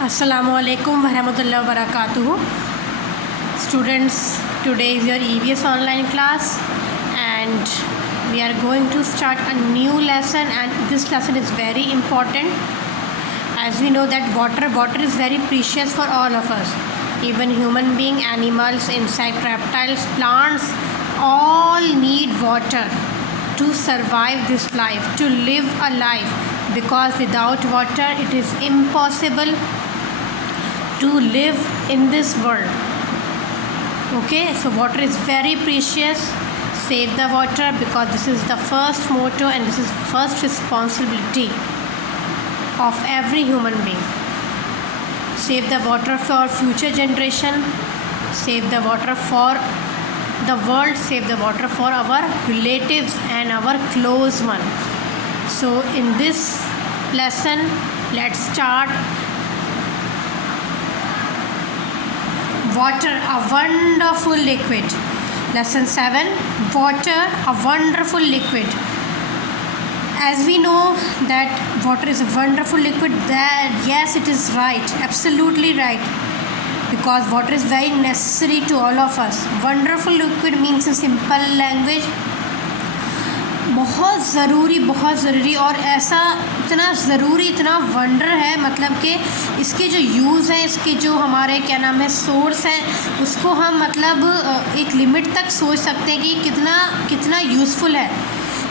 Assalamualaikum warahmatullahi wabarakatuh. Students, today is your EVS online class and we are going to start a new lesson, and this lesson is very important as we know that water is very precious for all of us. Even human being, animals, insect, reptiles, plants all need water to survive this life, to live a life, because without water it is impossible to live in this world. Okay, so water is very precious. Save the water, because this is the first motto and this is first responsibility of every human being. Save the water for future generation, save the water for the world, save the water for our relatives and our close one. So in this lesson, let's start. Water, a wonderful liquid. Lesson 7, water, a wonderful liquid. As we know that water is a wonderful liquid, that yes, it is right, absolutely right, because water is very necessary to all of us. Wonderful liquid means in simple language बहुत ज़रूरी और ऐसा इतना ज़रूरी, इतना wonder है, मतलब कि इसके जो यूज़ हैं, इसके जो हमारे क्या नाम है सोर्स हैं, उसको हम मतलब एक लिमिट तक सोच सकते हैं कि कितना यूज़फुल है.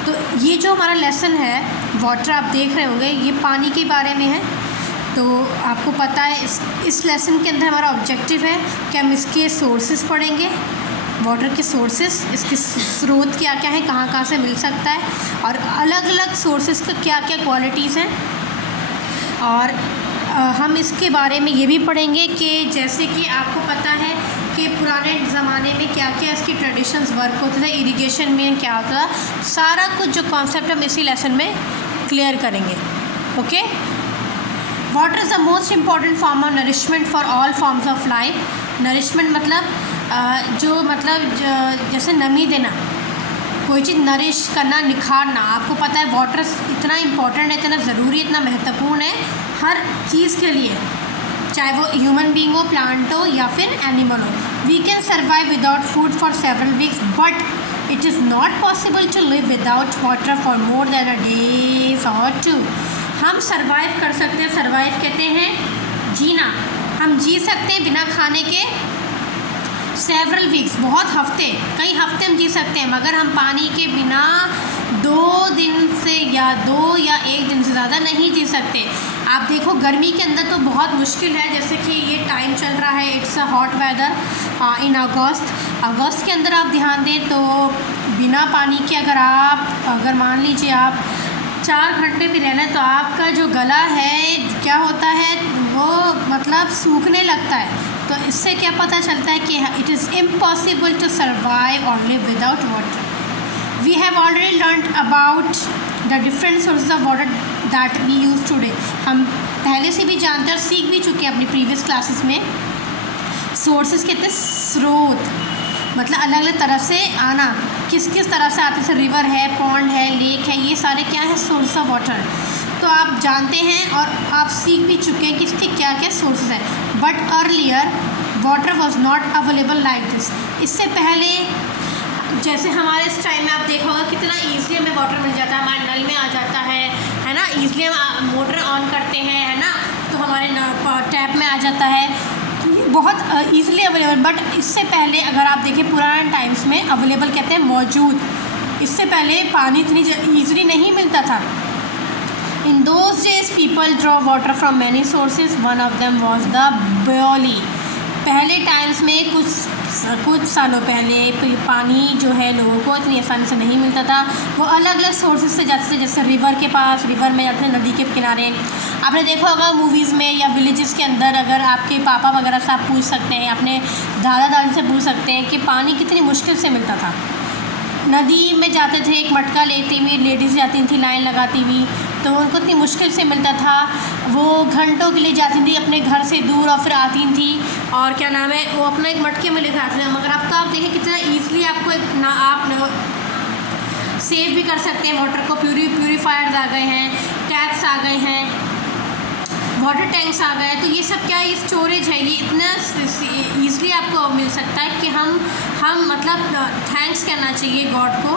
तो ये जो हमारा लेसन है वाटर, आप देख रहे होंगे, ये पानी के बारे में है. तो आपको पता है इस लेसन के अंदर हमारा ऑब्जेक्टिव है कि हम इसके सोर्सेज पढ़ेंगे, वाटर के सोर्सेस, इसके स्रोत क्या क्या है, कहाँ से मिल सकता है, और अलग अलग सोर्सेस का क्या क्या क्वालिटीज़ हैं. और हम इसके बारे में ये भी पढ़ेंगे कि जैसे कि आपको पता है कि पुराने ज़माने में क्या क्या इसकी ट्रेडिशंस वर्क होते थे, इरिगेशन में क्या होता था, सारा कुछ जो कॉन्सेप्ट हम इसी लेसन में क्लियर करेंगे. Okay, water is the most important form of nourishment for all forms of life. Nourishment मतलब जैसे नमी देना, कोई चीज़ नरिश करना, निखारना. आपको पता है वाटर इतना इम्पोर्टेंट है, इतना ज़रूरी, इतना महत्वपूर्ण है हर चीज़ के लिए, चाहे वो ह्यूमन बीइंग हो, प्लांट हो या फिर एनिमल हो. We can survive without food for several weeks, but it is not possible to live without water for more than a days और 2. हम सर्वाइव कर सकते हैं, सर्वाइव कहते हैं जीना. हम जी सकते हैं बिना खाने के सेवरल वीक्स, बहुत हफ्ते, कई हफ्ते हम जी सकते हैं, मगर हम पानी के बिना 2 दिन से या 2 या 1 दिन से ज़्यादा नहीं जी सकते. आप देखो गर्मी के अंदर तो बहुत मुश्किल है, जैसे कि ये टाइम चल रहा है, इट्स अ हॉट वेदर इन अगस्त के अंदर आप ध्यान दें तो बिना पानी के अगर मान लीजिए आप 4 घंटे भी रह लें तो आपका जो गला है क्या होता है, वो मतलब सूखने लगता है. तो इससे क्या पता चलता है कि it is impossible to survive और live without water. We have already learned about the different sources of water that we use today. हम पहले से भी जानते और सीख भी चुके हैं अपनी प्रीवियस क्लासेस में. सोर्सेज कहते हैं स्रोत, मतलब अलग अलग तरह से आना, किस तरह से आते, जैसे रिवर है, पॉन्ड है, लेक है, ये सारे क्या है सोर्स ऑफ वाटर. तो आप जानते हैं और आप सीख भी चुके हैं कि इसके क्या क्या सोर्सेज हैं. But earlier water was not available like this. इससे पहले जैसे हमारे इस टाइम में आप देखा होगा कितना ईज़िली हमें वाटर मिल जाता है, हमारे नल में आ जाता है ना, ईज़िली हम मोटर ऑन करते हैं, है ना, तो हमारे टैप में आ जाता है, बहुत ईज़िली अवेलेबल. बट इससे पहले अगर आप देखें पुराने टाइम्स में अवेलेबल कहते हैं मौजूद, इससे पहले पानी इतनी ईज़िली नहीं मिलता था. In those days people draw water from many sources. One of them was the boili. पहले टाइम्स में कुछ सालों पहले पानी जो है लोगों को इतनी आसानी से नहीं मिलता था, वो अलग अलग सोर्सेज से जाते थे, जैसे रिवर के पास, रिवर में जाते थे, नदी के किनारे. आपने देखा होगा मूवीज़ में या विलेजेस के अंदर, अगर आपके पापा वगैरह से आप पूछ सकते हैं, अपने दादा दादी से पूछ सकते हैं कि पानी कितनी मुश्किल से मिलता था. नदी में जाते थे, एक मटका लेती हुई लेडीज़ जाती थी लाइन लगाती हुई, तो उनको इतनी मुश्किल से मिलता था, वो घंटों के लिए जाती थी अपने घर से दूर और फिर आती थी और क्या नाम है वो अपना एक मटके में लेकर आते थे. मगर अब तो आप देखें कितना ईज़िली आपको आप सेव भी कर सकते हैं वाटर को. प्यूरीफायर्स आ गए हैं, टैप्स आ गए हैं, वाटर टैंक्स आ गए। तो ये सब क्या है, ये स्टोरेज है, ये इतना ईज़िली आपको मिल सकता है कि हम मतलब थैंक्स कहना चाहिए गॉड को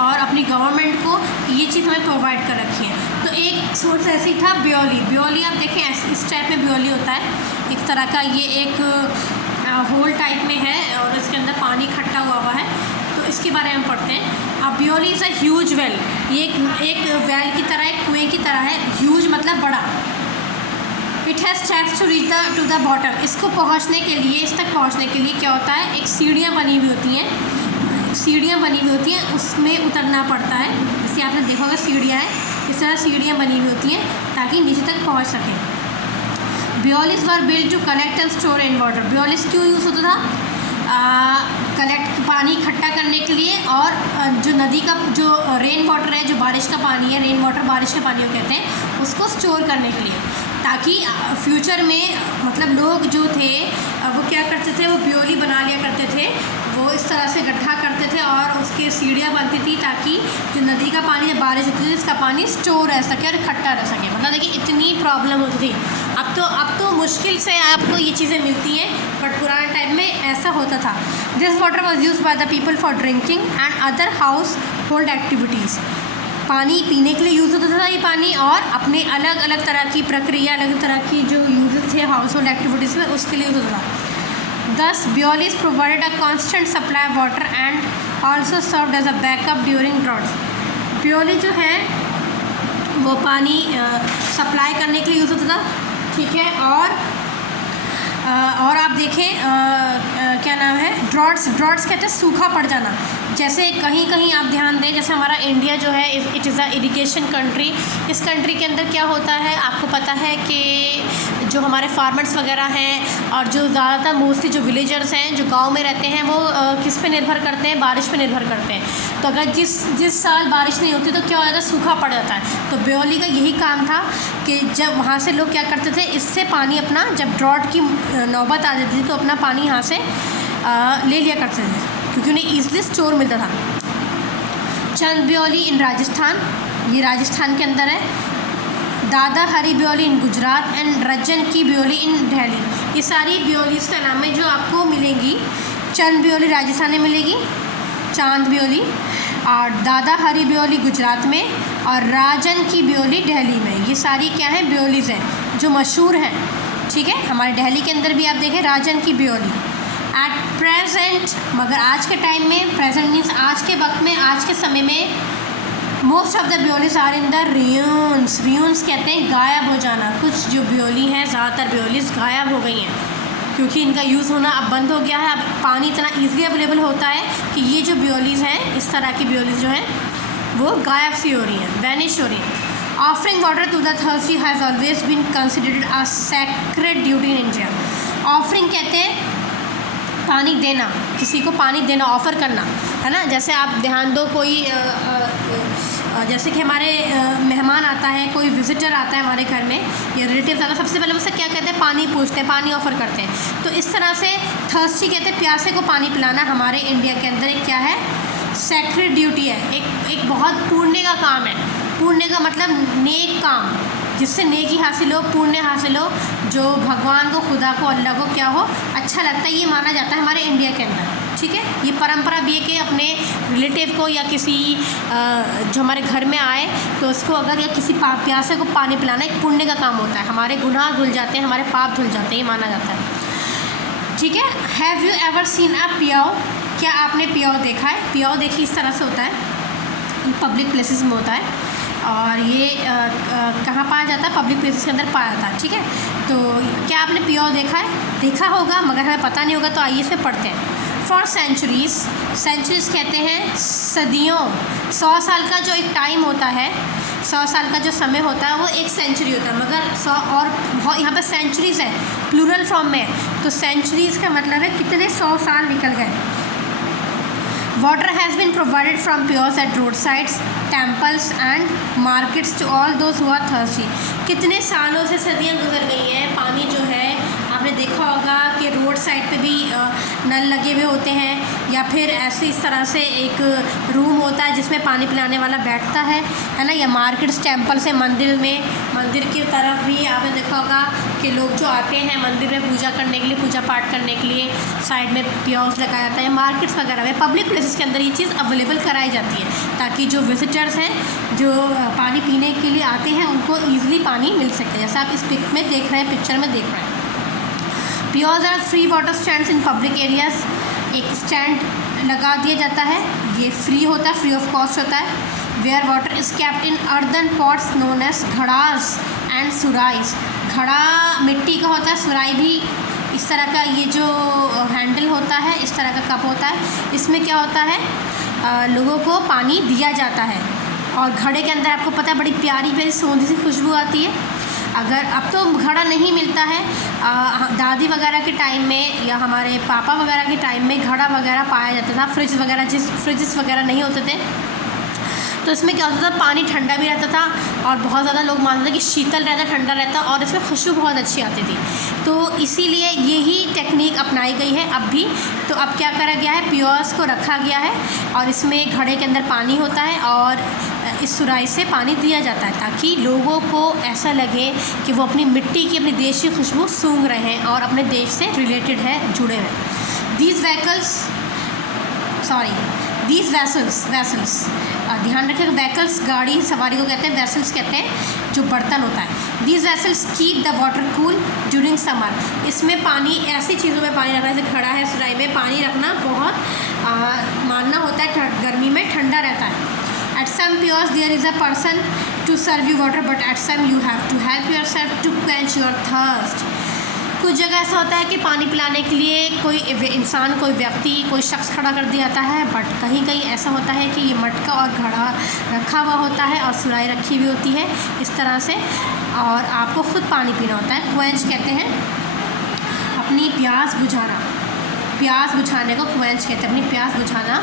और अपनी गवर्नमेंट को, ये चीज़ हमें प्रोवाइड कर रखी है। तो एक सोर्स ऐसी था ब्योली आप देखें इस टाइप में ब्योली होता है, एक तरह का ये एक होल टाइप में है और इसके अंदर पानी इकट्ठा हुआ है। तो इसके बारे में हम पढ़ते हैं। अब ब्योली इज़ अ ह्यूज वेल, ये एक वेल की तरह, एक कुएँ की तरह है। ह्यूज मतलब बड़ा। It has steps to reach to the bottom, इसको पहुँचने के लिए, इस तक पहुँचने के लिए क्या होता है, एक सीढ़ियाँ बनी हुई होती हैं, सीढ़ियाँ बनी हुई होती हैं, उसमें उतरना पड़ता है। जैसे आपने देखा होगा सीढ़ियाँ हैं, इस तरह सीढ़ियाँ बनी हुई होती हैं ताकि नीचे तक पहुँच सकें। Baolis were built to collect and store in water, baolis क्यों यूज़ होता था, कलेक्ट पानी इकट्ठा करने के लिए, और जो नदी का जो रेन वाटर है, जो बारिश का पानी है, रेन वाटर बारिश का पानी को कहते हैं, उसको स्टोर करने के लिए, ताकि फ्यूचर में मतलब लोग जो थे वो क्या करते थे, वो ब्योली बना लिया करते थे, वो इस तरह से गड्ढा करते थे और उसके सीढ़ियाँ बनती थी ताकि जो नदी का पानी, जब बारिश होती थी, इसका पानी स्टोर रह सके और इकट्ठा रह सके। मतलब देखिए इतनी प्रॉब्लम होती थी। अब तो मुश्किल से आपको ये चीज़ें मिलती हैं, बट पुराने टाइम में ऐसा होता था। This water was use by the people for drinking and other house hold activities, पानी पीने के लिए यूज़ होता था ये पानी, और अपने अलग अलग तरह की प्रक्रिया, अलग तरह की जो यूज़ थे हाउस होल्ड एक्टिविटीज़ में, उसके लिए यूज़ होता था। Thus, Biolis provided a constant supply of water and also served as a backup during droughts. Bioli जो है वो पानी सप्लाई करने के लिए यूज़ होता था, ठीक है। और आप देखें क्या नाम है, ड्रॉट्स कहते हैं सूखा पड़ जाना। जैसे कहीं कहीं आप ध्यान दें, जैसे हमारा इंडिया जो है it is a irrigation country. इस कंट्री के अंदर क्या होता है, आपको पता है कि जो हमारे फार्मर्स वगैरह हैं और जो ज़्यादातर मोस्टली जो विलेजर्स हैं, जो गांव में रहते हैं, वो किस पे निर्भर करते हैं, बारिश पे निर्भर करते हैं। तो अगर जिस साल बारिश नहीं होती तो क्या हो जाता है, सूखा पड़ जाता है। तो ब्योली का यही काम था कि जब वहाँ से लोग क्या करते थे, इससे पानी अपना, जब ड्रॉट की नौबत आ जाती थी तो अपना पानी यहाँ से ले लिया करते थे, क्योंकि उन्हें ईजिली स्टोर मिलता था। चंद ब्योली इन राजस्थान, ये राजस्थान के अंदर है। दादा हरी ब्योली इन गुजरात एंड रजन की ब्योली इन दिल्ली। ये सारी ब्योलीज़ का नाम है जो आपको मिलेंगी। चंद ब्योली राजस्थान में मिलेगी, चांद ब्योली, और दादा हरी ब्योली गुजरात में, और राजन की ब्योली दिल्ली में। ये सारी क्या है, ब्योलीज़ हैं जो मशहूर हैं, ठीक है। हमारे दिल्ली के अंदर भी आप देखें राजन की ब्योली। एट प्रेजेंट, मगर आज के टाइम में, प्रेजेंट मीन्स आज के वक्त में, आज के समय में, most of the baolis are in the ruins. Ruins कहते हैं गायब हो जाना। कुछ जो ब्योली हैं, ज़्यादातर ब्योलीज गायब हो गई हैं क्योंकि इनका यूज़ होना अब बंद हो गया है। अब पानी इतना ईजिली अवेलेबल होता है कि ये जो ब्योलीज हैं, इस तरह की ब्योलीज जो हैं वो गायब सी हो रही हैं, वैनिश हो रही हैं। Offering water to the thirsty has always been considered a sacred duty in India. Offering कहते हैं पानी देना, किसी को पानी देना, ऑफ़र करना, है ना। जैसे आप ध्यान दो, कोई जैसे कि हमारे मेहमान आता है, कोई विज़िटर आता है हमारे घर में या रिलेटिव आता है, सबसे पहले मुझसे क्या कहते हैं, पानी पूछते हैं, पानी ऑफ़र करते हैं। तो इस तरह से थर्स्टी कहते हैं प्यासे को पानी पिलाना। हमारे इंडिया के अंदर एक क्या है, सैक्रेड ड्यूटी है, एक बहुत पुण्य का काम है। पुण्य का मतलब नेक काम, जिससे नेकी हासिल हो, पुण्य हासिल हो, जो भगवान को, खुदा को, अल्लाह को क्या हो, अच्छा लगता है, ये माना जाता है हमारे इंडिया के अंदर, ठीक है। ये परंपरा भी है कि अपने रिलेटिव को या किसी जो हमारे घर में आए तो उसको अगर या किसी प्यासे को पानी पिलाना एक पुण्य का काम होता है। हमारे गुनाह धुल जाते हैं, हमारे पाप धुल जाते हैं, ये माना जाता है, ठीक है। Have you ever seen a piao, क्या आपने पियाओ देखा है? पियाओ देखिए इस तरह से होता है, ये पब्लिक प्लेसेस में होता है, और ये कहाँ पाया जाता है, पब्लिक प्लेसेस के अंदर पाया जाता है, ठीक है। तो क्या आपने पियाओ देखा है? देखा होगा, मगर हमें पता नहीं होगा, तो आइए इसे पढ़ते हैं। फॉर सेंचुरीज़, सेंचुरीज़ कहते हैं सदियों, 100 साल का जो एक टाइम होता है, 100 साल का जो समय होता है वो एक सेंचुरी होता है, मगर 100 और यहाँ पर सेंचुरीज़ है, प्लूरल फॉर्म में है, तो सेंचुरीज़ का मतलब है कितने 100 साल निकल गए। Water has been provided from pures at roadsides, temples and markets to all those who are thirsty. कितने सालों से सदियाँ गुजर गई हैं, पानी जो है आपने देखा होगा कि रोड साइड पे भी नल लगे हुए होते हैं, या फिर ऐसे इस तरह से एक रूम होता है जिसमें पानी पिलाने वाला बैठता है ना। या मार्केट्स, टेम्पल से मंदिर की तरफ भी आपने देखा होगा कि लोग जो आते हैं मंदिर में पूजा करने के लिए, पूजा पाठ करने के लिए, साइड में पियोस लगाया जाता है। मार्केट्स वगैरह में, पब्लिक प्लेसेस के अंदर ये चीज़ अवेलेबल कराई जाती है ताकि जो विजिटर्स हैं, जो पानी पीने के लिए आते हैं, उनको ईजिली पानी मिल सके। जैसा आप इस पिक में देख रहे हैं, पिक्चर में देख रहे हैं। Piaos are free water stands in public areas. एक स्टैंड लगा दिया जाता है, ये फ्री होता है, फ्री ऑफ कॉस्ट होता है। Where water is kept in earthen pots known as ghadas and surahis. घड़ा मिट्टी का होता है, सुराई भी इस तरह का, ये जो हैंडल होता है इस तरह का कप होता है। इसमें क्या होता है, लोगों को पानी दिया जाता है। और घड़े के अंदर आपको पता है बड़ी प्यारी प्यारी सोंधी सी खुशबू आती है। अगर अब तो घड़ा नहीं मिलता है, दादी वगैरह के टाइम में या हमारे पापा वगैरह के टाइम में घड़ा वगैरह पाया जाता था। फ्रिजेस वगैरह नहीं होते थे, तो इसमें क्या होता था, पानी ठंडा भी रहता था और बहुत ज़्यादा लोग मानते थे कि शीतल रहता, ठंडा रहता, और इसमें खुशबू बहुत अच्छी आती थी। तो इसीलिए यही टेक्निक अपनाई गई है अब भी। तो अब क्या करा गया है, पियोस को रखा गया है और इसमें घड़े के अंदर पानी होता है और इस सुराही से पानी दिया जाता है ताकि लोगों को ऐसा लगे कि वो अपनी मिट्टी की, अपने देश की खुशबू सूंघ रहे हैं और अपने देश से रिलेटेड है, जुड़े हुए। दीज वैसल्स, ध्यान रखें, वैकल्स गाड़ी सवारी को कहते हैं, वैसल्स कहते हैं जो बर्तन होता है। These vessels keep the water cool during summer. इसमें पानी, ऐसी चीज़ों में पानी रखना, जैसे घड़ा है, सुराही में पानी रखना बहुत मानना होता है, गर्मी में ठंडा रहता है। At some piers there is a person to serve you water, but at some you have to help yourself to quench your thirst. कुछ जगह ऐसा होता है कि पानी पिलाने के लिए कोई इंसान, कोई व्यक्ति, कोई शख्स खड़ा कर दिया जाता है, बट कहीं कहीं ऐसा होता है कि ये मटका और घड़ा रखा हुआ होता है और सुराही रखी हुई होती है इस तरह से, और आपको ख़ुद पानी पीना होता है। क्वेंच कहते हैं अपनी प्यास बुझाना, प्यास बुझाने को क्वेंच कहते हैं, अपनी प्यास बुझाना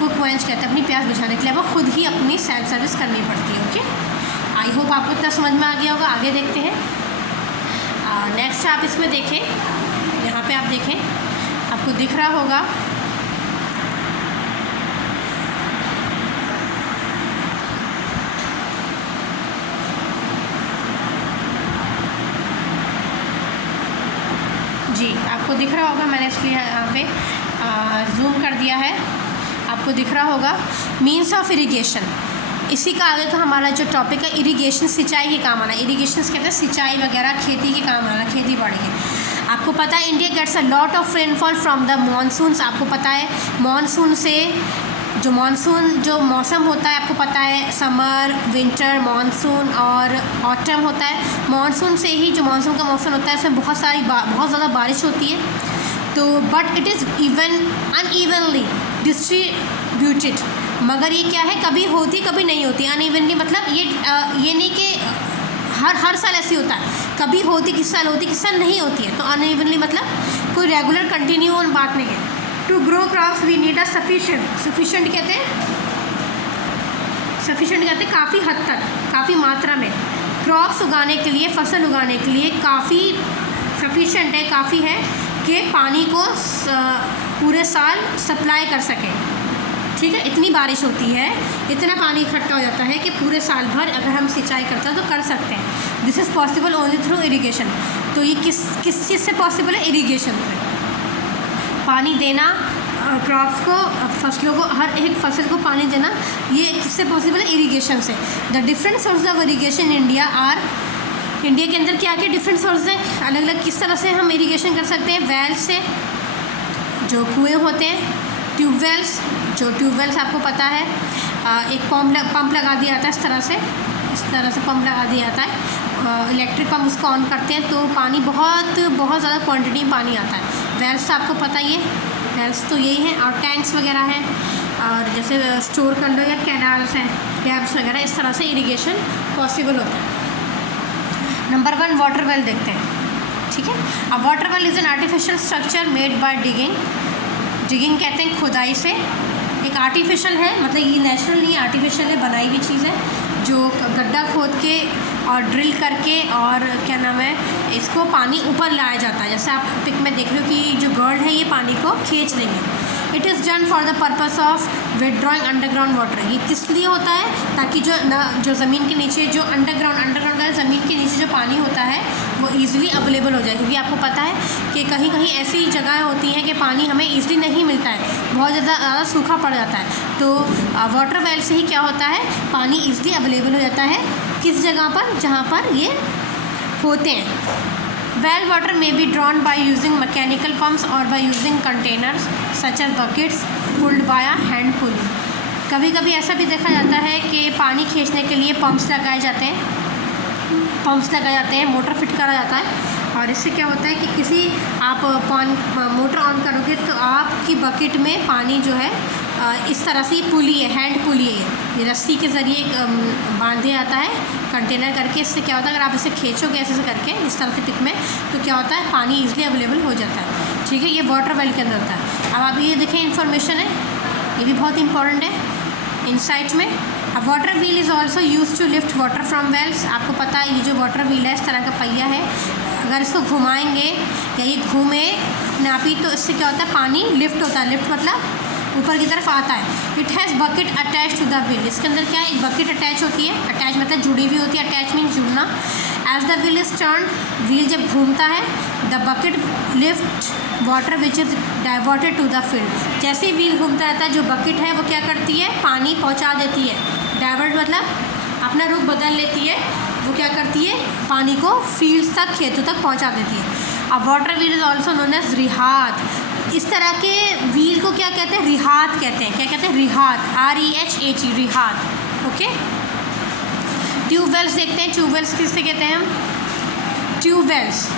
को क्वेंच कहते हैं। अपनी प्यास बुझाने के लिए वो खुद ही अपनी सेल्फ सर्विस करनी पड़ती है। ओके, आई होप आपको इतना समझ में आ गया होगा। आगे देखते हैं। नेक्स्ट आप इसमें देखें, यहाँ पे आप देखें, आपको दिख रहा होगा जी, आपको दिख रहा होगा, मैंने इसलिए यहाँ पे जूम कर दिया है, आपको दिख रहा होगा। मीन्स ऑफ इरिगेशन, इसी का आगे का हमारा जो टॉपिक है इरिगेशन, सिंचाई के काम आना। इरिगेशन कहते हैं सिंचाई वगैरह, खेती के काम आना, खेती बाड़ी के। आपको पता है India gets a lot of rainfall from the monsoons. आपको पता है मानसून से, जो मौसम होता है, आपको पता है समर, विंटर, मानसून और ऑटम होता है। मानसून से ही, जो मानसून का मौसम होता है, उसमें बहुत ज़्यादा बारिश होती है। तो but it is unevenly distributed, मगर ये क्या है, कभी होती कभी नहीं होती। अनइवनली मतलब ये नहीं कि हर साल ऐसी होता है, कभी होती, किस साल होती, किस साल नहीं होती है। तो अनइवनली मतलब कोई रेगुलर कंटिन्यू बात नहीं है। To grow crops we need a sufficient कहते हैं काफ़ी हद तक, काफ़ी मात्रा में क्रॉप्स उगाने के लिए, फसल उगाने के लिए काफ़ी सफिशेंट है, काफ़ी है कि पानी को पूरे साल सप्लाई कर सकें। ठीक है, इतनी बारिश होती है, इतना पानी इकट्ठा हो जाता है कि पूरे साल भर अगर हम सिंचाई करते हैं तो कर सकते हैं। This is possible only through irrigation. तो ये किस चीज़ से पॉसिबल है? इरिगेशन से। पानी देना क्रॉप्स को, फसलों को, हर एक फसल को पानी देना, ये किससे पॉसिबल है? इरिगेशन से। The different source of irrigation India के अंदर क्या क्या डिफरेंट सोर्स हैं, अलग अलग किस तरह से हम इरिगेशन कर सकते हैं। वेल से, जो कुएँ होते हैं, ट्यूबवेल्स आपको पता है, एक पंप लगा दिया जाता है, इस तरह से पंप लगा दिया जाता है, इलेक्ट्रिक पंप, उसको ऑन करते हैं तो पानी बहुत ज़्यादा क्वांटिटी में पानी आता है। वेल्स आपको पता ही है, वेल्स तो यही हैं, और टैंक्स वगैरह हैं, और जैसे स्टोर कर लो, या कैनाल्स हैं, डैम्स वगैरह, इस तरह से इरिगेशन पॉसिबल होता है। नंबर 1 वाटर वेल देखते हैं। ठीक है, अब water well is an artificial structure made by digging कहते हैं खुदाई से। एक आर्टिफिशियल है, मतलब ये नेचुरल नहीं, आर्टिफिशियल है, बनाई हुई चीज़ है, जो गड्ढा खोद के और ड्रिल करके, और क्या नाम है, इसको पानी ऊपर लाया जाता है। जैसे आप पिक में देख रहे हो कि जो गर्ल है ये पानी को खींच रही है, it is done for the purpose of withdrawing underground water. ये किस लिए होता है? ताकि जो ज़मीन के नीचे जो अंडरग्राउंड का ज़मीन के नीचे जो पानी होता है वो ईज़िली अवेलेबल हो जाए, क्योंकि आपको पता है कि कहीं कहीं ऐसी जगहें होती हैं कि पानी हमें ईज़िली नहीं मिलता है, बहुत ज़्यादा सूखा पड़ जाता है। तो वाटर वेल से ही क्या होता है, पानी ईज़िली अवेलेबल हो जाता है किस जगह पर, जहाँ पर ये होते हैं। Well water may be drawn by using mechanical pumps or by using containers such as buckets pulled by a hand pulley। कभी कभी ऐसा भी देखा जाता है कि पानी खींचने के लिए पंप्स लगाए जाते हैं, मोटर फिट करा जाता है, और इससे क्या होता है कि किसी आप मोटर ऑन करोगे तो आपकी बकेट में पानी जो है इस तरह से पुली है, हैंड पुली है, ये रस्सी के ज़रिए बांधे जाता है कंटेनर करके। इससे क्या होता है, अगर आप इसे खींचोगे ऐसे करके इस तरह से पिक में, तो क्या होता है, पानी ईजिली अवेलेबल हो जाता है। ठीक है, ये वाटर वेल के अंदर होता है। अब आप ये देखें, इन्फॉर्मेशन है, ये भी बहुत इंपॉर्टेंट है इनसाइट में। अब water wheel is also use to lift water from wells. आपको पता है ये जो वाटर व्हील है इस तरह का पहिया है, अगर इसको घुमाएंगे या ये घूमे नापी तो इससे क्या होता है, पानी लिफ्ट होता है। लिफ्ट मतलब ऊपर की तरफ आता है। It has bucket attach to the wheel. इसके अंदर क्या है, एक बकेट अटैच होती है, अटैच मतलब जुड़ी हुई होती है, अटैच मीन जुड़ना। As the wheel is turn, wheel जब घूमता है, the bucket lift water which is diverted to the field. जैसे ही व्हील घूमता रहता है, जो बकेट है वो क्या करती है, पानी पहुंचा देती है। डाइवर्ट मतलब अपना रुख बदल लेती है, वो क्या करती है, पानी को फील्ड्स तक, खेतों तक पहुंचा देती है। अब water wheel is also known as rahat. इस तरह के व्हील को क्या कहते हैं, रिहात कहते हैं। क्या कहते हैं, रिहात, REHAT, रिहात। ओके, ट्यूबवेल्स देखते हैं। ट्यूबवेल्स किससे कहते हैं हम, ट्यूबवेल्स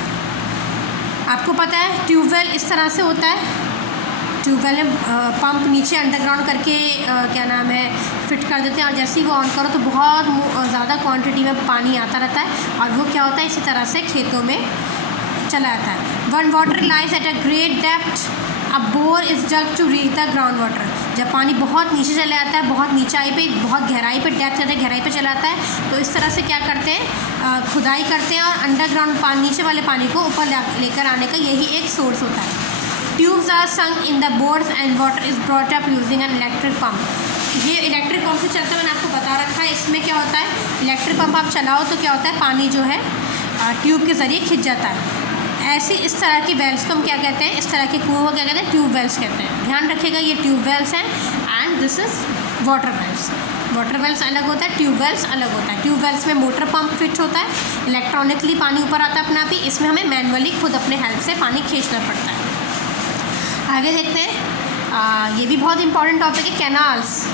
आपको पता है ट्यूबवेल इस तरह से होता है। ट्यूबवेल में पंप नीचे अंडरग्राउंड करके क्या नाम है फिट कर देते हैं, और जैसे ही वो ऑन करो तो बहुत ज़्यादा क्वांटिटी में पानी आता रहता है, और वो क्या होता है, इसी तरह से खेतों में चला जाता है। When water lies at a great depth, a bore is dug to reach the ground water. जब पानी बहुत नीचे चला जाता है, बहुत नीचाई पे, बहुत गहराई पे, डेप्थ ज़्यादा गहराई पे चला जाता है, तो इस तरह से क्या करते हैं, खुदाई करते हैं और अंडरग्राउंड पानी, नीचे वाले पानी को ऊपर लेकर आने का यही एक सोर्स होता है। Tubes are sunk in the bores and water is brought up using an electric pump. ये इलेक्ट्रिक पम्प से चलता है, मैंने आपको बता रखा है। इसमें क्या होता है, इलेक्ट्रिक पम्प आप चलाओ तो क्या होता है, पानी जो है ट्यूब के ज़रिए खिंच जाता है। ऐसी इस तरह की वेल्स को हम क्या कहते हैं, इस तरह के कुओं को क्या कहते हैं, ट्यूब वेल्स कहते हैं। ध्यान रखिएगा, ये ट्यूब वेल्स हैं and this is water wells. Water wells अलग होता है, ट्यूब वेल्स अलग होता है। ट्यूब वेल्स में मोटर पंप फिट होता है, इलेक्ट्रॉनिकली पानी ऊपर आता है अपना आप ही, इसमें हमें मैनुअली खुद अपने हेल्प से पानी खींचना पड़ता है। आगे देखते हैं, ये भी बहुत इंपॉर्टेंट टॉपिक है, कैनाल्स,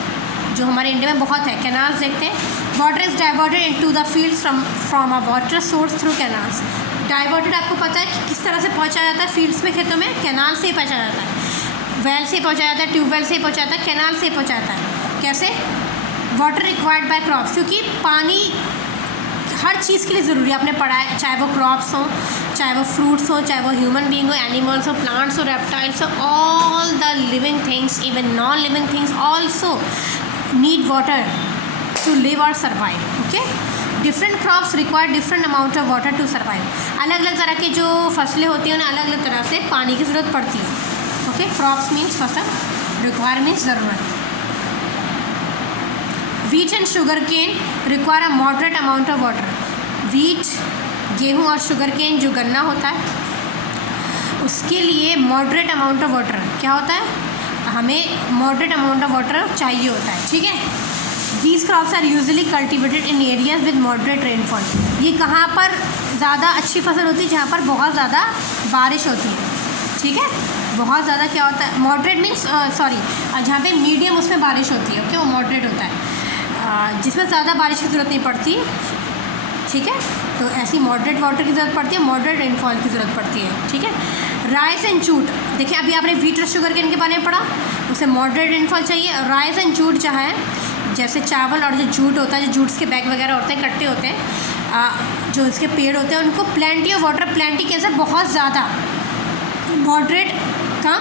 जो हमारे इंडिया में बहुत है। कैनाल्स देखते हैं। Water is diverted into the fields from a water source through canals. Diverted आपको पता है कि किस तरह से पहुंचा जाता है फील्ड्स में, खेतों में, कैनाल से ही पहुंचा जाता है। वेल से पहुंचा जाता है, ट्यूबवेल से पहुंचा जाता है, कैनाल से पहुंचा जाता है। कैसे, वाटर रिक्वायर्ड बाय क्रॉप्स, क्योंकि पानी हर चीज़ के लिए ज़रूरी है, आपने पढ़ा है, चाहे वो क्रॉप्स हों, चाहे वो फ्रूट्स हो, चाहे वो ह्यूमन बीइंग हो, एनिमल्स हो, प्लांट्स हो, रेप्टाइल्स हो, all the living things, even non living things also need water to live और survive. Okay, different crops require different amount of water to survive. अलग अलग तरह की जो फसलें होती हैं उन्हें अलग अलग तरह से पानी की ज़रूरत पड़ती है। ओके, क्रॉप्स मीन्स फसल, रिक्वायर मीन्स ज़रूरत। Wheat and sugar cane require a moderate amount of water. Wheat, गेहूँ और शुगर केन जो गन्ना होता है, उसके लिए मॉडरेट अमाउंट ऑफ वाटर क्या होता है, हमें मॉडरेट अमाउंट ऑफ वाटर चाहिए होता है। ठीक है, these crops are usually cultivated in areas with moderate rainfall. ये कहाँ पर ज़्यादा अच्छी फसल होती है, जहाँ पर बहुत ज़्यादा बारिश होती है। ठीक है, बहुत ज़्यादा क्या होता है, मॉडरेट मीन्स जहाँ पे मीडियम उसमें बारिश होती है, ओके, वो मॉडरेट होता है, जिसमें ज़्यादा बारिश की ज़रूरत नहीं पड़ती। ठीक है, तो ऐसी मॉडरेट वाटर की ज़रूरत पड़ती है, मॉडरेट रेनफॉल की ज़रूरत पड़ती है। ठीक है, राइस एंड जूट, देखिए अभी आपने वीट और शुगर केन के बारे में पढ़ा, उसे मॉडरेट रेनफॉल चाहिए। राइस एंड जूट जो है, जैसे चावल और जो जूट होता है, जो जूट्स के बैग वगैरह होते हैं, कट्टे होते हैं, जो इसके पेड़ होते हैं, उनको प्लेंटी ऑफ वाटर, प्लेंटी कैसे, बहुत ज़्यादा, मॉडरेट कम,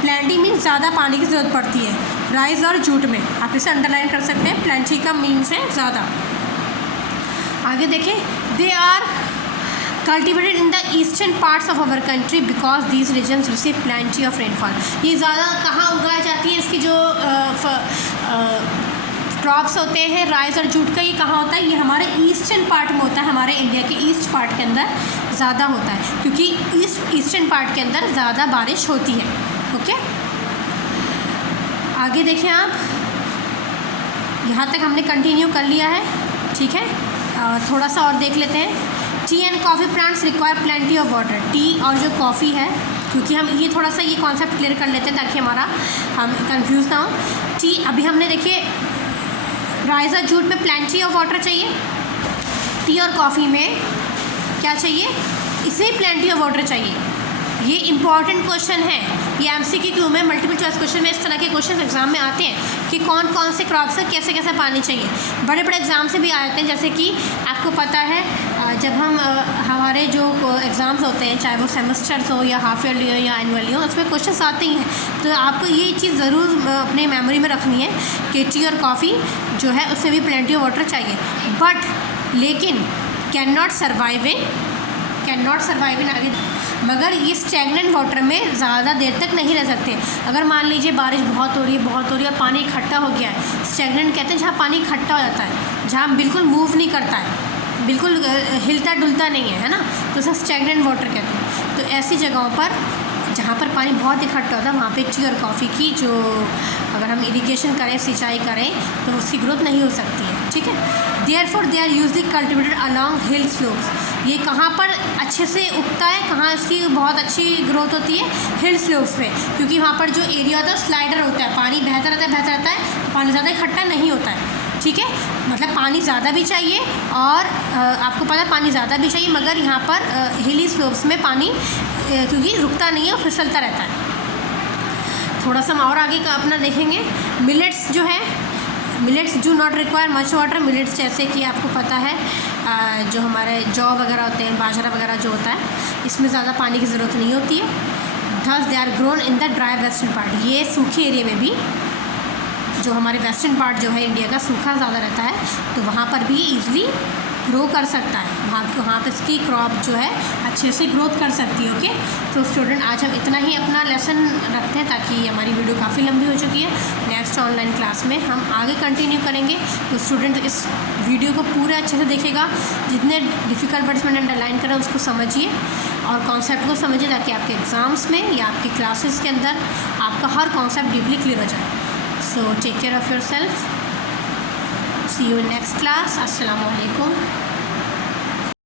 प्लेंटी मीन्स ज़्यादा पानी की ज़रूरत पड़ती है राइस और जूट में। आप इसे अंडरलाइन कर सकते हैं, प्लेंटी का मीन्स है ज़्यादा। आगे देखें, they are cultivated in the eastern parts of our country because these regions receive plenty of rainfall. ये ज़्यादा कहाँ उगाई जाती है, इसकी जो क्रॉप्स होते हैं राइस और जूट का, ये कहाँ होता है, ये हमारे ईस्टर्न पार्ट में होता है, हमारे इंडिया के ईस्ट पार्ट के अंदर ज़्यादा होता है, क्योंकि ईस्टर्न पार्ट के अंदर ज़्यादा बारिश होती है। ओके, आगे देखें आप, यहाँ तक हमने कंटिन्यू कर लिया है, ठीक है। थोड़ा सा और देख लेते हैं। T and coffee plants require plenty of water. T और जो कॉफ़ी है, क्योंकि हम ये थोड़ा सा ये कॉन्सेप्ट क्लियर कर लेते हैं ताकि हम कंफ्यूज ना हो। टी, अभी हमने देखिए राइस और जूट में प्लेंटी ऑफ वाटर चाहिए, टी और कॉफ़ी में क्या चाहिए, इसे प्लेंटी ऑफ वाटर चाहिए। ये इंपॉर्टेंट क्वेश्चन है, ये एमसीक्यू में मल्टीपल चॉइस क्वेश्चन में इस तरह के क्वेश्चन एग्जाम में आते हैं कि कौन कौन से क्रॉप्स से कैसे कैसे पानी चाहिए। बड़े बड़े एग्जाम से भी आते हैं, जैसे कि आपको पता है जब हम हमारे जो एग्ज़ाम्स होते हैं, चाहे वो सेमेस्टर्स हो या हाफ ईयरली हो या एनुअली हो, उसमें क्वेश्चन आते ही हैं। तो आपको ये चीज़ ज़रूर अपने मेमोरी में रखनी है कि टी और कॉफ़ी जो है उसमें भी प्लेंटी ऑफ वाटर चाहिए, बट लेकिन कैन नॉट सर्वाइव इन आगे, मगर ये स्टैगनेंट वाटर में ज़्यादा देर तक नहीं रह सकते। अगर मान लीजिए बारिश बहुत हो रही है और पानी इकट्ठा हो गया है, स्टैगनेंट कहते हैं जहाँ पानी इकट्ठा हो जाता है, जहाँ बिल्कुल मूव नहीं करता है, बिल्कुल हिलता डुलता नहीं है ना, तो उसे स्टैगनेंट वाटर कहते हैं। तो ऐसी जगहों पर जहाँ पर पानी बहुत इकट्ठा होता है, वहाँ पे टी और कॉफ़ी की जो अगर हम इरिगेशन करें, सिंचाई करें, तो उसकी ग्रोथ नहीं हो सकती है, ठीक है। Therefore they are usually cultivated along hill slopes. ये कहाँ पर अच्छे से उगता है, कहाँ इसकी बहुत अच्छी ग्रोथ होती है, हिल स्लोप्स पे, क्योंकि वहाँ पर जो एरिया होता है स्लाइडर होता है, पानी बहता रहता है, तो पानी ज़्यादा इकट्ठा नहीं होता है, ठीक है। मतलब पानी ज़्यादा भी चाहिए और आपको पता है पानी ज़्यादा भी चाहिए, मगर यहाँ पर हिली स्लोप्स में पानी क्योंकि रुकता नहीं है और फिसलता रहता है। थोड़ा सा हम और आगे का अपना देखेंगे। मिलेट्स जो है, millets do not require much water. Millets जैसे कि आपको पता है जो हमारे जौ वगैरह होते हैं, बाजरा वगैरह जो होता है, इसमें ज़्यादा पानी की ज़रूरत नहीं होती है। Thus they are grown in the dry western part. ये सूखे एरिया में भी, जो हमारे वेस्टर्न पार्ट जो है इंडिया का, सूखा ज़्यादा रहता है, तो वहाँ पर भी ईज़िली ग्रो कर सकता है, वहाँ पर इसकी क्रॉप जो है अच्छे से ग्रोथ कर सकती है। ओके, तो स्टूडेंट आज हम इतना ही अपना लेसन रखते हैं, ताकि हमारी वीडियो काफ़ी लंबी हो चुकी है। नेक्स्ट ऑनलाइन क्लास में हम आगे कंटिन्यू करेंगे, तो स्टूडेंट इस वीडियो को पूरे अच्छे से देखेगा, जितने डिफ़िकल्ट वर्ड्स मैंने अंडरलाइन करें उसको समझिए और कॉन्सेप्ट को समझिए, ताकि आपके एग्ज़ाम्स में या आपकी क्लासेस के अंदर आपका हर कॉन्सेप्ट डीपली क्लियर हो जाए। So take care of yourself. See you in next class. Assalamu alaikum.